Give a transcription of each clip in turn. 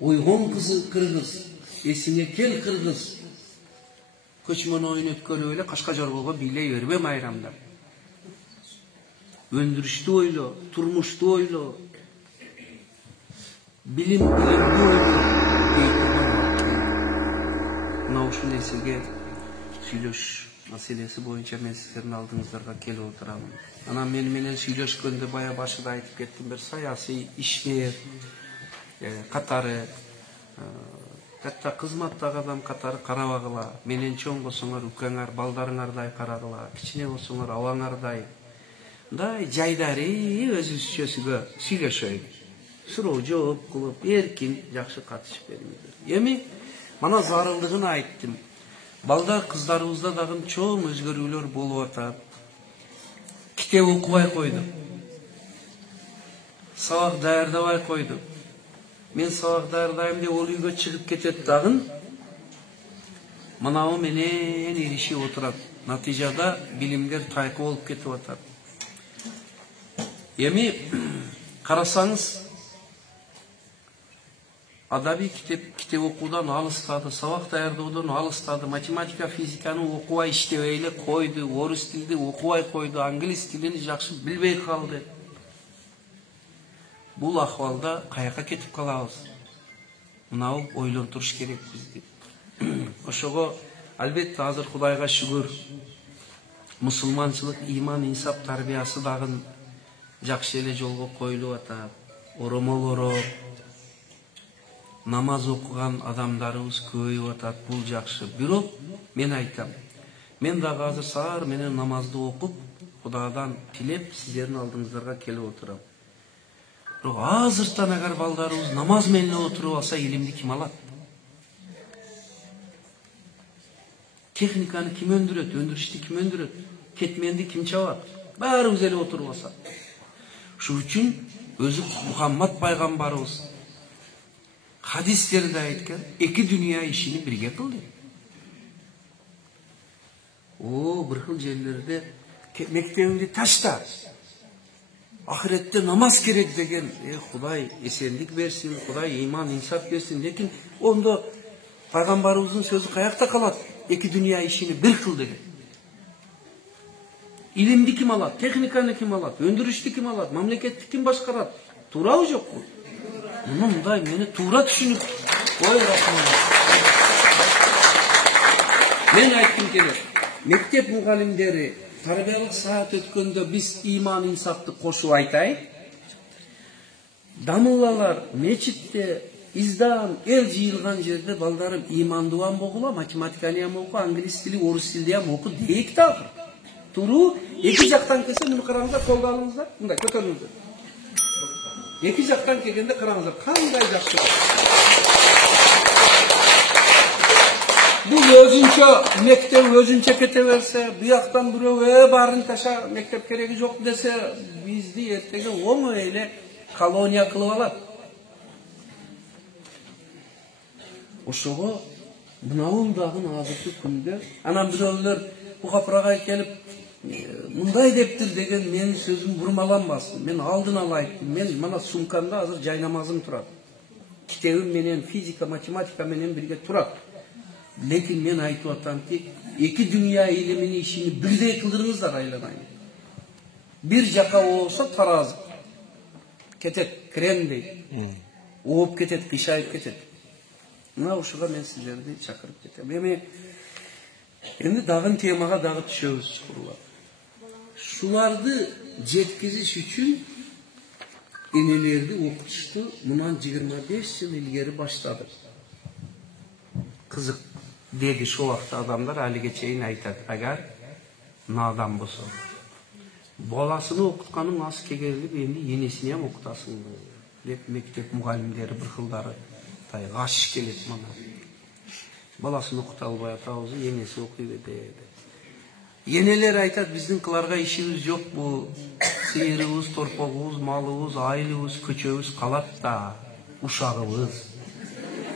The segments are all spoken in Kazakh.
Oygon kırgız, esine kel kırgız. Köçmön oyun ötkölü öyle kaşka jorgoga biley verbe mayramda. Öndürüştü oylo, turmuştu oylo. Bilim oylo. Mına uşun esige süйлöş maselesi boyunca men sizlerin aldığınızlarga kelip oturamın. Ana menen süйлöşkөндө baya başıda aytıp kettim bir sayasi işmer katары katta kızmattагы адам katары карабагыла. Менен чоң болсоңор үкөңөр, балдарыңардай карагыла. Кичине болсоңор абаңардай. Мындай жайдары өзүнчөсүгө сүйлөшөйүн. Суроо жооп кылып, эркин, жакшы катышып бериңиздер. Эми мана зарылдыгын айттым. Балдар кыздарыбызда дагы чоң өзгөрүүлөр болуп атат. Китеп окубай койду. Сабак даярдабай койду. Мен сабак даярдайм деп ол үйгө чыгып кетет дагы. Мынау менен иришип отурат. Натыйжада билимдер тайкы болуп кетип атат. Эми карасаңыз адаби китеп окуудан алыстады, сабак даярдоодон алыстады, математика, физиканы окубай иштебей эле койду, орус тилди окубай койду, англис тилин жакшы билбей калды. Бул акыбалда каяка кетип калабыз? Мынау ойлонтуруш керек бизди. Ошого албетте азыр Кудайга шүгүр, мусулманчылык, иман, инсап тарбиясы дагы жакшы эле жолго коюлуп атат. Оромолоро намаз окуган адамдарыбыз көбөйүп атат, бул жакшы. Бирок мен айтам, мен дагы азыр саар менен намазды окуп, Кудайдан тилеп сиздердин алдыңыздарга келип отурам. Бирок азыртан агар балдарыбыз намаз менен отуруп алса, илимди ким алат? Техниканы ким өндүрөт, өндүрүштү ким өндүрөт, кетменди ким чабат? Баарыбыз эле отуруп алсак. Ошол үчүн өзү Мухаммад пайгамбарыбыз hadislerinde aytkan, iki dünya işini birge kıldı. O bir xil yerlerde mektebinde taşta, ahirette namaz gerek degen, Kuday esenlik versin, Kuday iman, insaf versin. Lekin onda Peygamberimizin sözü kayakta kalat, iki dünya işini bir kıl degen. İlimdi kim alat, teknikanı kim alat, öndürüştü kim alat, memleketli kim başkarat, turağı yok bu. Мындай мени туура түшүнүп, ой рахман. Мен айткым келет. Мектеп мугалимдери тарбиялык саат өткөндө биз иман инсапты кошуп айтайык. Дамылалар мечитте издан эл жыйылган жерде балдарым имандуан богула, математиканы ham оку, англис тили, орус тилди ham оку дейик дагы. Туруу эки жактан келсе, муну караңыздар, колду алыңыздар, мындай көтөрүңүздөр. Эки жактан келгенде караңыздар, кандай жакшы. Бул өзүнчө мектеп өзүнчө кете берсе, бияктан бирөө барын таша, мектеп кереги жок десе, бизди эртеге оңой эле колония кылып алат. Ошого мынау дагы азыркы күндө анан бирөөлөр бу капырага келип мындай дептир деген менин сөзүм бурмаланбасын. Мен алдын ала айттым. Мен мана сумкамда азыр жай намазым турат. Китебим менен физика, математика менен бирге турат. Лекин мен айтып атам ки, эки дүния илимини ишини бирдей кылдырыңыздар айланайын. Бир жака болсо таразы кетет, крендей. Ооп кетет, кыйшайып кетет. Мына ушуга мен сиздерди чакырып кетем. Эми дагы темага дагы түшөбүз. Шуларды жеткизиш үчүн энелерди окутушту мындан 25 жыл илгери баштадык. Кызык деди шол вакытта адамдар алиге чейин айтат, агар надан болсо баласыны окутканын аз кегелип эмди энесине ham окутасың деп мектеп мугалимдери бир кылдары аш келет мана. Баласын окута албай атабыз, энеси окуй берди. Енелер айтат, биздин кыларга ишибиз жок, бул сыйырыбыз, торпогубуз, малыбыз, айылыбыз, көчөбүз калат да, ушагыбыз.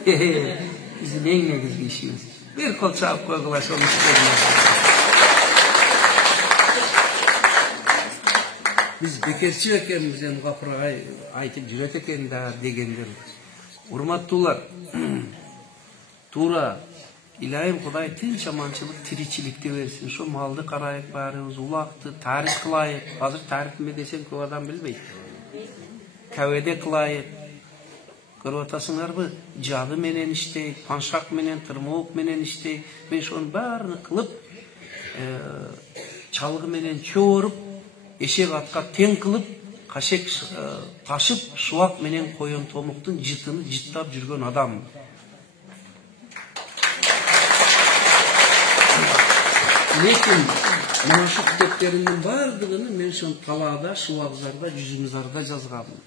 Биздин эң негизги ишибиз. Бир кол чаап койгула, ошону иштейбиз. Биз бекерчи экенбиз, эми капырга айтып жүрөт экен да дегендер. Урматтуулар, туура Илайым Кудай тынч аманчылык, тиричиликти берсин. Ошо малды карайык баарыбыз, улакты тарих кылайык. Азыр тарихме десем көп адам билбейт. Кәведе кылайык. Көрүп атасыңарбы? Жады менен иштейт, паншак менен, тырмоок менен иштейт. Мен ошонун баарын кылып, чалгы менен чооруп, эшек атка тең кылып, кашек ташып, шубак менен коен томуктун жытын жыттап жүргөн адам. Lekin mana shu kitoblarimning bardığını men şu talada, şuvagzarda, yüzümüzarda жазганмын.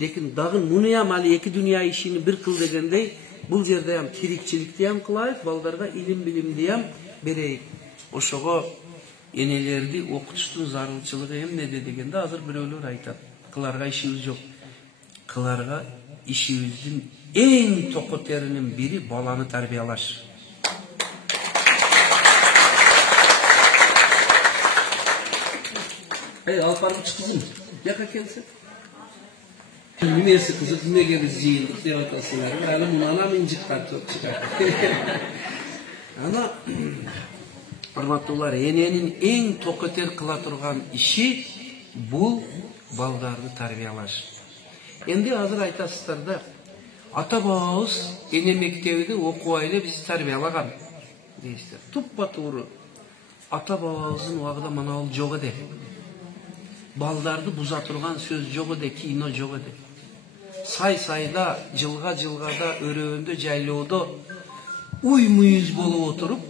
Lekin dagın bunu ham ali iki dünya işini bir kıl degende bu yerde ham tirikçilikte ham kılayık, baldarga ilim bilimde ham bereyik. Oşoga enelerdi okutuştun zarılçılığı hem ne degende hazır biröylөр aytat. Kılarga işimiz yok. Kılarga işimizin en tokoterinin biri balanı tarbiyalaş. Hey alparmış kızım, yaka kelsin. Nimesi kızı, ne geliz yiyindik diye atasınlar. Yani bunu anam incikten çok çıkar. Ama Hurmatlılar, enenin en tokoter kıla turgan işi bu baldarını tarbiyalaş. Endi hazır aytasızlar da ata babamız ene mektebide okuayla bizi tarbiyalagan. Deyişler. Tuppa tuğru. Ata babamızın vaqda mana ol jogu de. Baldardı buza turgan söz jogu de, kino jogu de. Say-sayda, jılga-jılgada, öröğünde, jaylooda uy-muyuz bolup oturup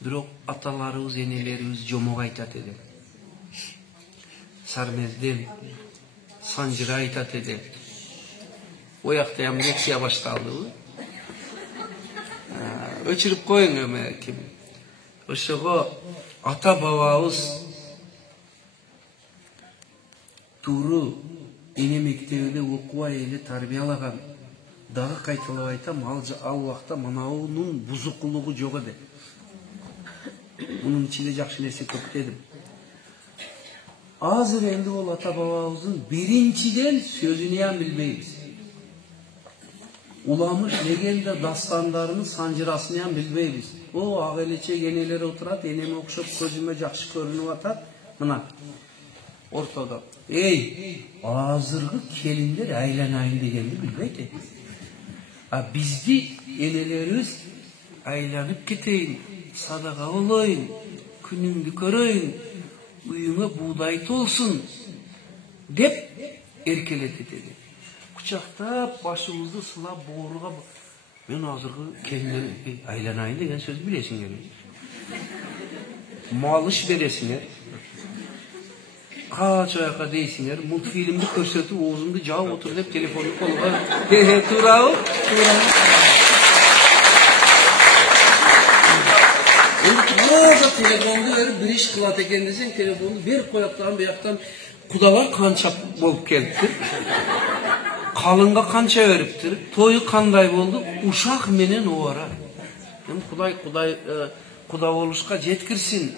birok atalarımız, enelerimiz jomoq aytat edi. Sarmezden, Sancıra aytat edi. O yakta ham leksiya baştaldı. Öçürüp koyun öme kim. Oşogo ata babamız turu ene mektebide okuwa eli tarbiyalagan. Dağı kaytılып aytam, al vaqta manavunun buzukuluğu joq edi. Bunun içinde жақсы нәрсе көп dedim. Hazır endi ol ata babamızın birinciden sözünü ham bilmeymiz. Ulamış legenda dastanlarının sancırasını ham bilmeymiz. O ağeleçe eneleri oturat, eneme okşop gözüme жақсы көрünüp atat. Mına ortada. Ey, hazırgı kelinler aylanayın degendi bilmeydi. Bizdi enelerimiz aylanıp keteyin. Sadaka olayın, gününgü köröyün, uyuna buğday olsun, dep erkeleti dedi. Kucaktap başımızı sılap boğruğa, ben hazırgı kendine aylanayın degen söz bilesin geliyor. Malış veresine, kaç ayaka deysinler, multfilmde körsetip oğuzumda cevap otur dep telefonu koluğa, turao. Burada telefonda verip bir iş kılat ekendesin, telefonu bir koyaktan bir yaktan kudalar kança bolup geliptir. Kalınga kança veriptir. Toyu kanday boldu, uşak menen o ara. Kuda oluşka jetkirsin.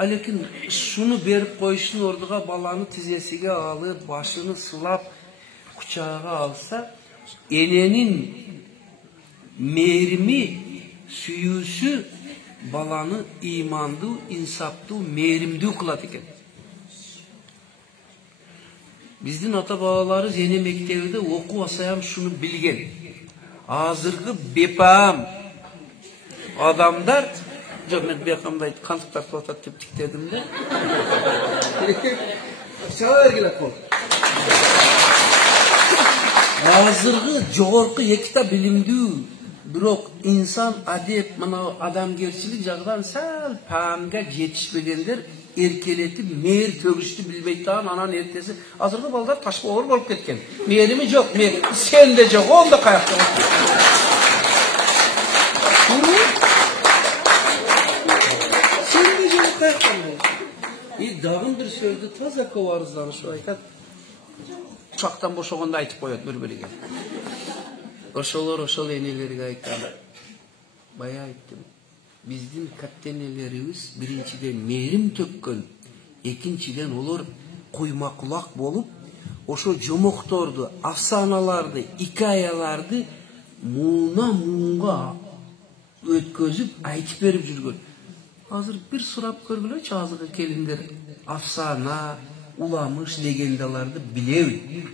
Lekin şunu berip koyuşun orduga balanı tizesiga alıp, başını sılap, kuçağa alsa, enenin merimi, süyüsü, balanı imandı, insaptı, merimdi kılat eken. Bizdin ata babaları ene mektebide oku asayam şunu bilgen. Hazırgı bepam adamlar, ben bekamda kantıklar kılatat teptik dedim de. Çağa vergiler kol. Hazırgı jogorku ekita bilimdi. Birok insan adep, mana adamgerçilik jagdan sal paamga jetişpegenler erkeletip meer tөгүштү bilbey taан ananın ertesi. Hazırda balдар taşboğur bolup ketken. Meerimi jok, sen de jok, onu da kayakta. Sen de jok kayaktan bol. Dağın bir sözü taza kovarızdan şu aytat. Uçaktan boşoğunda aytıp koyat bir-biriga. Oşol enelerge aytam. Baya ayttım. Bizdin kaptenelerimiz birinciden merim tökkön, ikinciden olur kuyma kulak bolup, ошо жомокторду, афсаналарды, икаяларды муунга өткөзүп айтып берип жүргөн. Азыр бир сурап көргүлөчү, азыркы келиндер афсана, уламыш, легендаларды билеби?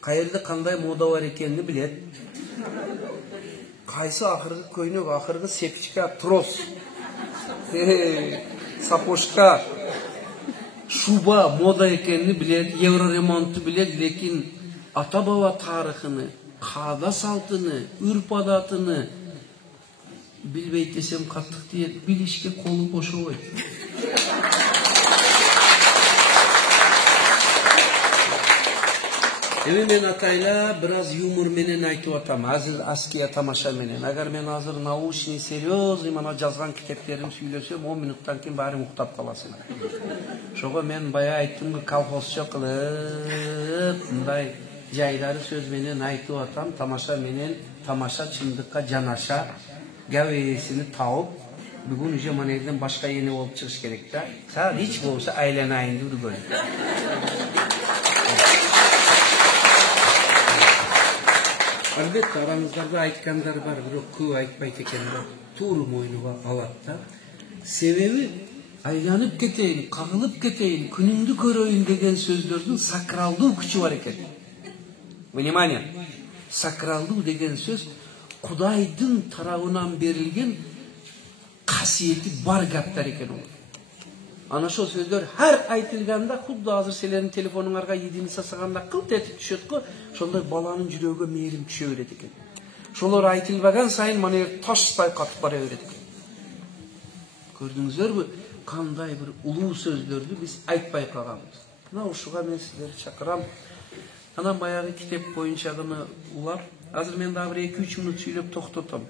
Кайерде кандай мода бар экенин билет. Кайсы акыркы көйнөк, акыркы сепичка, трос, сапожка, шуба мода экенин билет, евро ремонту билет, лекин ата баба тарыхыны, каада салтыны, үрп адатыны билбейт десем каттык тиет, билишке колу бошобойт. Мен атайла бираз юмор менен айтып атам, азыр аския тамаша менен. Агар мен азыр научный, серьезный мана жазган китептерим сүйлөсөм, 10 минуттан кийин баары уктап каласың. Ошого мен бая айттым, колхозчо кылып, мындай жайдары сөз менен айтып атам, тамаша менен, тамаша чындыкка жанаша, гәвесini тауып, бүгүн уже манерден башка эне болуп чыгыш керек да. Саат эч болбосо айланайын деп үргөн. Албетте, арамыздарда айткандар бар, бирок көп айтпайт экен да. Тууру мойнуга алат да. Себеби айланып кетейин, кагылып кетейин, күнүңдү көрөйүн деген сөздөрдүн сакралдуу күчү бар экен. Внимание! Сакралдуу деген сөз Кудайдын тарабынан берилген касиети бар гаптар экен ол. Ана ошол сөздөр һәр айтылганда, худду азыр силердин телефонуңарга единица саганда кылт этип түшөт го, ошондой баланын жүрөгүгө мээрим түшө берет экен. Ошолор айтылбаган сайын мана таштай катып бара берет экен. Көрдүңүздөр, кандай бир улуу сөздөрдү биз айтпай калганбыз. Мына ушуга мен силерди чакырам. Анан баягы китеп боюнча гана улап, азыр мен дагы 2-3 мүнөт сүйлөп токтотом.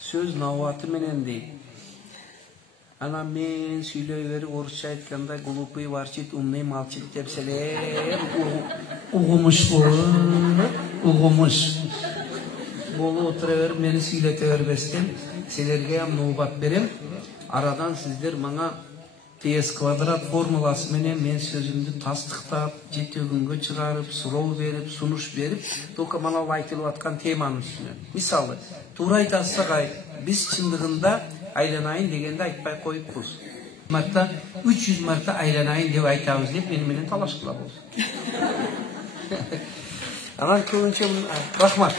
Сөз наваты менен дейт. Ана мен сүйлөй берип орусча айткандай, глупый ворчит, умный молчит деп селем угумуш болуп отура берип мени сүйлөтө бербестен силерге нобат берем. Арадан сиздер мага ts квадрат формуласы менен мен сөзүмдү тастыктап, жетегүнгө чыгарып, суроо берип, сунуш берип, только мана айтылып аткан теманын үстүнөн. Мисалы, туура айтасак, биз чындыгында айланайын дегенде айтпай коюппуз. Марта 300 марта айланайын деп айтабыз деп менен талашкыла болсун. Анан көбүнчө рахмат.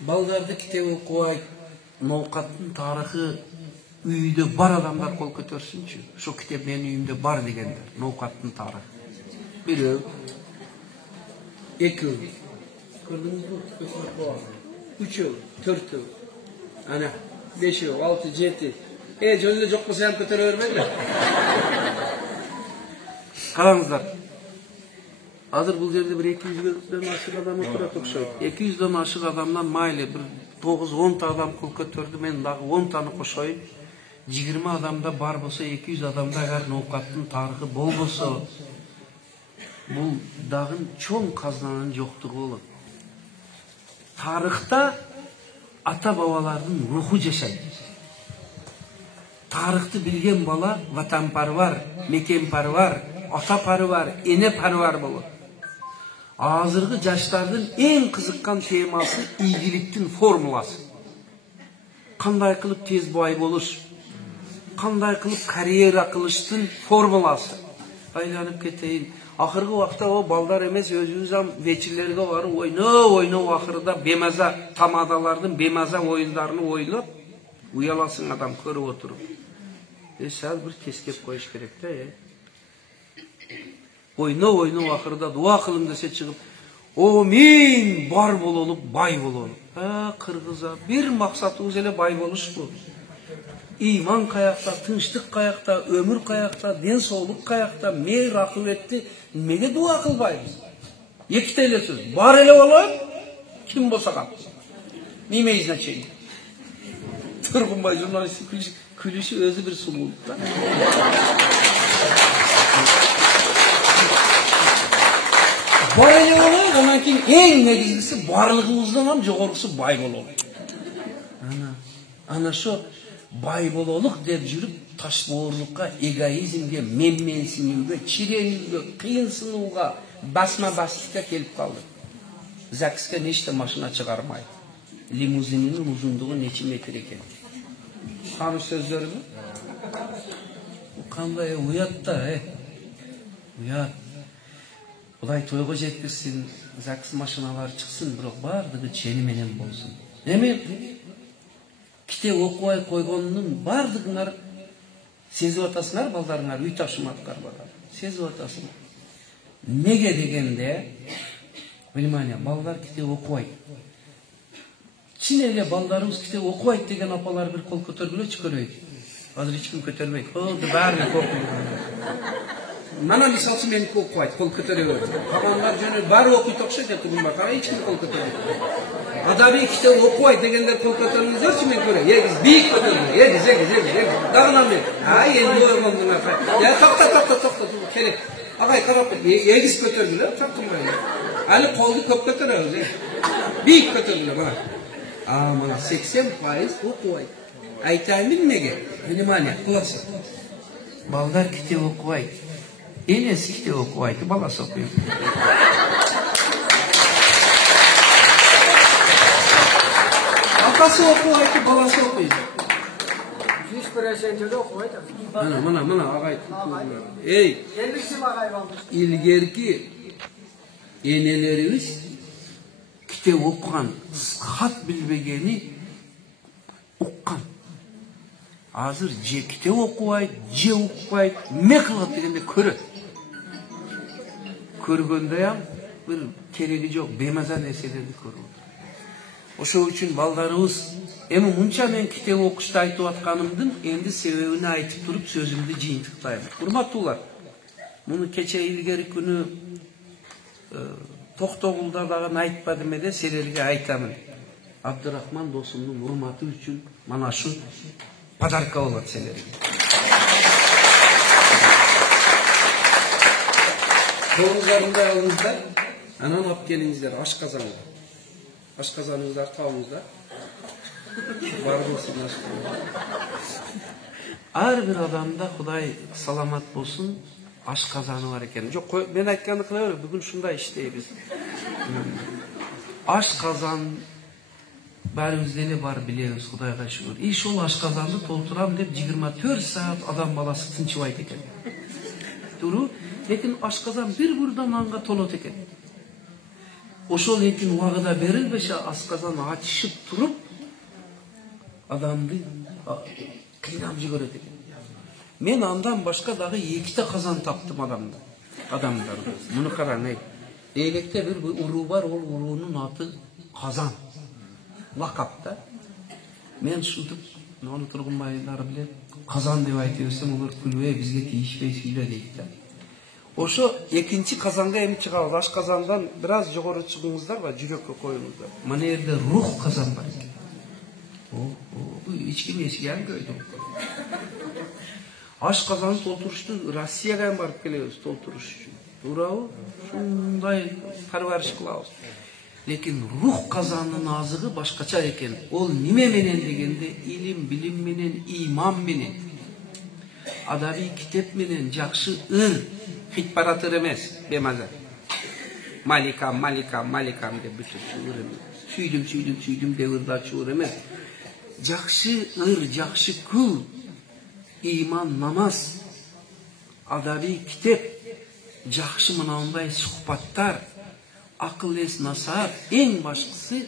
Балдарды китеп окубай, ноокаттын тарыхы үйдө бар адамдар кол көтөрсүнчү. Ошо китеп менин үйүмдө бар дегендер, ноокаттын тарыхы. Бирөө, экөө, көрдүңүзбү? Үчөө, төртөө, ана, бешөө, алты, жети. Жөн эле жок болсо ham көтөрө бермеңдер. Караңыздар. Азыр бул жерде бир 200дөн ашык адам отурат окшойт. 200дөн ашык адамдан майлы бир 9-10 адам кол көтөрдү, мен дагы 10 таны кошоюн. 20 адамда бар болсо, 200 адамда агар ноокаттын тарыхы болбосо, бул дагы чоң казнанын жоктугу болот. Тарыхта ата бабалардын руху жашайт. Тарыхты билген бала ватанпарвар, мекенпарвар, атапарвар, энепарвар болот. Азыркы жаштардын эң кызыккан темасы ийгиликтин формуласы. Кандай кылып тез бай болуш, кандай кылып карьера кылыштын формуласы. Айланып кетейин. Акыркы убакта о балдар эмес, өзүбүз ам вечерлерге барып ойноо акырда бемаза тамадалардын бемаза оюндарын ойноп, уяласың адам көрүп отуруп. Сәл бир тескеп коюш керек да, ойноо акырда дуа кылың десе чыгып, о мен бар бололуп, бай бололуп. Кыргыза бир максатыбыз эле бай болушпу. İman kayakta, tınçlık kayakta, ömür kayakta, den soğuluk kayakta, meyir akıbetli, mene dua kılbayız. Yeki teyle söz, bar ele olan, kim bolsa kaptı. Nemeyiz ne şey. Turgunbay jurnalisti külüşü özü bir sululukta. Bar ele olan, ondan keyin en negizlisi barlığımızdan ham jogorkusu bay bololu. Ana şu бай бололук деп жүрүп ташбоорлукка, эгоизмге, менменсинүүгө, чиренүүгө, кыйынсынууга, басма бастыкка келип калды. ЗАГСке нечте машина чыгармай. Лимузининин узундугу нече метр экен. Тааныш сөздөрүмү? Кандай уят да, уят. Кудай тойго жеткирсин, ЗАГС машиналар чыксын, бирок бардыгы чени менен болсун. Эми китеп окубай койгонунун бардыгыңар сезип атасыңар, балдарыңар үй ташыматтар бар. Сезип атасыңар. Неге дегенде, внимание, балдар китеп окубайт. Чын эле балдарыбыз китеп окубайт деген апалар бир кол көтөргүлөчү көрөйт. Азыр эч ким көтөрбөйт. Баары окуйт. Мана мисалы үчүн меники окубайт, кол көтөрөбөйт. Калгандар жөнү баары окуйт окшойт, экен бар. Эч ким кол көтөрбөйт. Адабий китеп окубайт дегендер кол көтөрүңүздөрчү, мен көрөйм. Эгиз бийик көтөрүңүз. Эгиз. Дагына мен. Эndi ойгондуңар. Токто, керек. Агай карап, эгиз көтөргүлө, чакырмайлы. Али колду көп көтөрөбүз. Бийик көтөргүлө, мана. Мана 80% окубайт. Айтайын неге? Внимание, кулаксы. Балдар китеп окубайт. Энеси китеп окубайт, баласы окуйт. Атасы окубайт, баласы окуйт. 100% окубайт. Мана агай. Эй, илгерки энелерибиз китеп окуган, хат билбегени уккан. Азыр же китеп окубайт, же укпайт, эме кылат дегенде көрөт. Көргөндөйам бир кереги жок, бемаза нерселерди көрүп. Ошол үчүн балдарыбыз эми мынча мен китеп окушты айтып атканымдын энди себебин айтып туруп сөзүмдү жыйынтыктайм. Урматтуулар, муну кече илгери күнү Токтогулда дагы айтпадым эле, силерге айтамын. Абдырахман досумдун урматы үчүн мана ушу подарка болот силерге. Колуңуздарыңды алыңыздар, анан алып келиңиздер ашказанга. Ашказаныңызды артабыңыздар. Бар болсун ашказан. Ар бир адамда Кудай саламат болсун, ашказаны бар экен. Жок, мен айтканды кыла бер, бүгүн ушундай иштейбиз. Ашказан баарыбыз деле бар билебиз, Кудайга шүгүр. Ошол ашказанды толтурам деп 24 саат адам баласы тынчыбайт экен. Туру, лекин ашказан бир бурдан анга толот экен. Ошол лекин убагыда берилбеше ашказан ачышып туруп адамды кыйнап жиберет экен. Мен андан башка дагы 2 казан таптым адамдар. Муну караңай. Электе бир уруу бар, ол уруунун аты Казан. Лакап да. Мен шутуп, аны тургунбайлар билет. Казан деп айтып берсем, олар күлбөй, бизге тийишпей сүйлө дейт да. Ошо экинчи казанга эми чыгабыз. Ашказандан бир аз жогору чыгыңыздар ба, жүрөккө коюңуздар. Мына жерде рух казан бар экен. Эч ким эсиген көйдү. Ашказаны толтурушту Россияга барып келебиз толтуруш үчүн. Туурабы? Ушундай парварыш кылабыз. Лекин рух казанынын азыгы башкача экен. Ол неме менен дегенде, илим, билим менен, иман менен, адабий китеп менен, жакшы ыр, хитпаратыр эмес, бемаза. Маликам деп бүтүп чуур эмес. Сүйдүм деп ырдачуур эмес. Жакшы ыр, жакшы күл, иман, намаз, адабий китеп, жакшы мынандай сухбаттар, акыл эс насаат, эң башкысы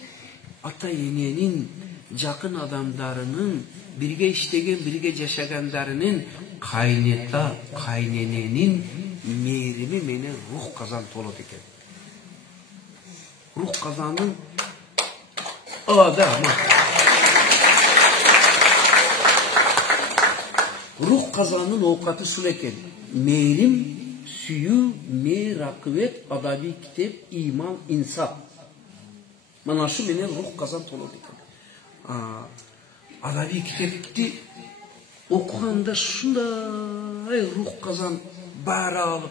ата эненин, жакын адамдарынын, бирге иштеген, бирге жашагандарынын, кайнета, кайнененин мээрими менен рух казан толот экен. Рух казанын адамы. Рух казанын оокаты ушул экен. Мээрим, сүйүү, мейир, акыбет, адабий китеп, иман, инсап. Мана ушу менен рух казан толот экен. Адабий китепти окуганда ушундай рух казан баары алып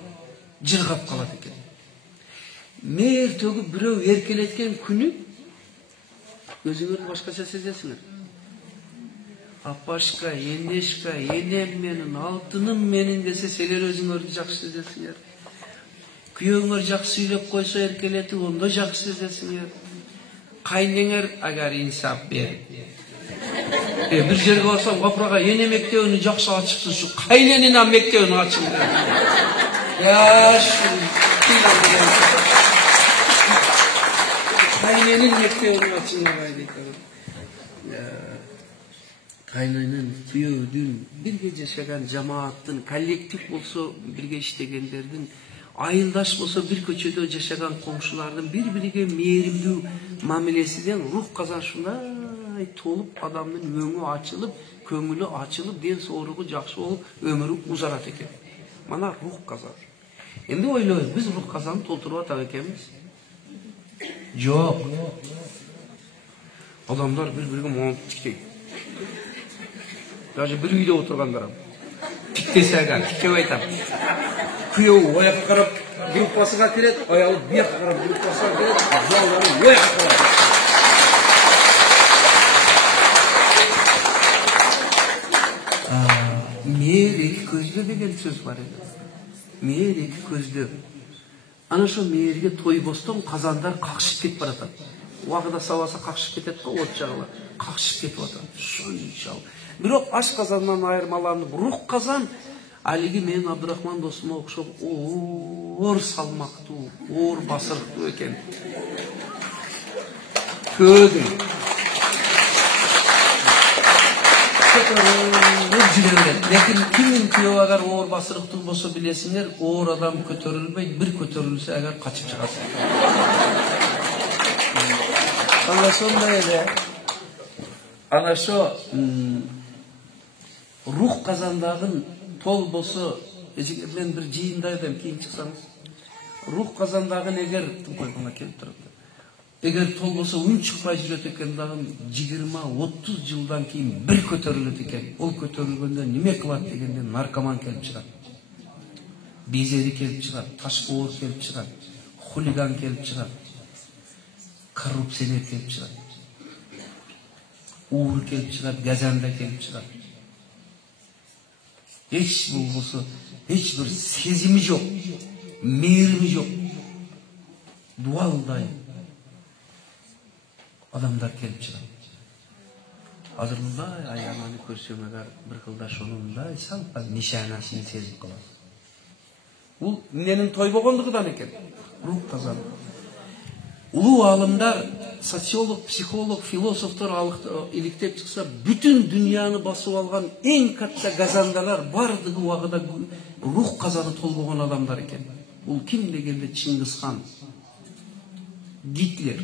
жыргап калат экен. Мейир төгүп бирөө эркелеткен күнү өзүңөр башкача сезесиңер. Apaşka, yenleşka, yenem menin, altınım menin dese seler özüңөрдү жакшы сезесиңер. Kүйөөңөр жакшы сүйлөп койсо эркелетип, ондо жакшы сезесиңер. Кайнеңер агар инсап берип. Bir жерге барсам, капырага эне мектебин жакшы ачыпсыз, şu кайненин мектебин ачып. Kaynenin mekteğinin açığına gaydetelim. Kaynenin kuyödün, birge yaşayan cemaattın, kollektif olsa birge iştegenlerden, ayıldaş olsa bir köçede yaşayan komşulardan birbirine meyerimdü mamelesinden ruh kazanışınday tolup adamın ömrü açılıp, kömülü açılıp, den soğuruğu jakşı olup, ömrü uzarat eken. Mana ruh kazanır. Endi oylayın, biz ruh kazanıp tolturup atak ekemiz. Yok. Adamlar birbirine muhabbet tikti. Даже bir uyda oturganlar. Tiktese eğer, tiktep aytam. Kuyov oyak karab, gruppasıga kiret, ayalı bir yak karab, gruppasıga kiret, zalları oyak karab. Meğer iki közlü degen söz var edi. Meğer iki közlü. Ana şu meğerge toy boston kazanlar kakışıp ketip baratan. Uagıda savasa kakışıp ketet ko ot jagıla. Kakışıp ketip atan. Şunçal. Бирок аш казандан айырмаланып рух казан алиги менин Абдурахман досума окшоп оор салмактуу, оор басырыктуу экен. Көдү. Lekin kimin kuyov agar оор басырыктуу болсо билесиңер, оор адам көтөрүлбөйт, бир көтөрүлсө agar качып чыгасың. Ана сондай эле. Ana şu ruh kazandağın tol bolsa, ben bir jıyındaydım, keyin çıksanız. Ruh kazandağın eğer, koyduğuna kelip turuptu. Eğer tol bolsa, çıkmay jüret eken dağın 20-30 yıldan keyin bir kötörülüt eken. Ol kötörülgönde nime kılat degende narkoman kelip çıkar. Bezeri kelip çıkar, taş boğur kelip çıkar, huligan kelip çıkar, korrupsiyaner kelip çıkar. Uğur kelip çıkar, gazanda kelip çıkar. Hiç bulgusu, hiçbir sezimi yok, meyrimi yok. Dualday adamlar kelip çıkar. Hazırında ayağını körsem eğer bir kılda şonunday salpa nişanasını sezip kalar. Bu nenin toy boğandıqdan eken, ruh kazandı. Ulu alımlar, sosyolog, psikolog, filosoflar iliktep çıksa, bütün dünyanı basıp algan en katta gazandalar bardığı uagıda ruh kazanı tolboğan adamlar eken. Bu kim degende Çingizhan, Hitler.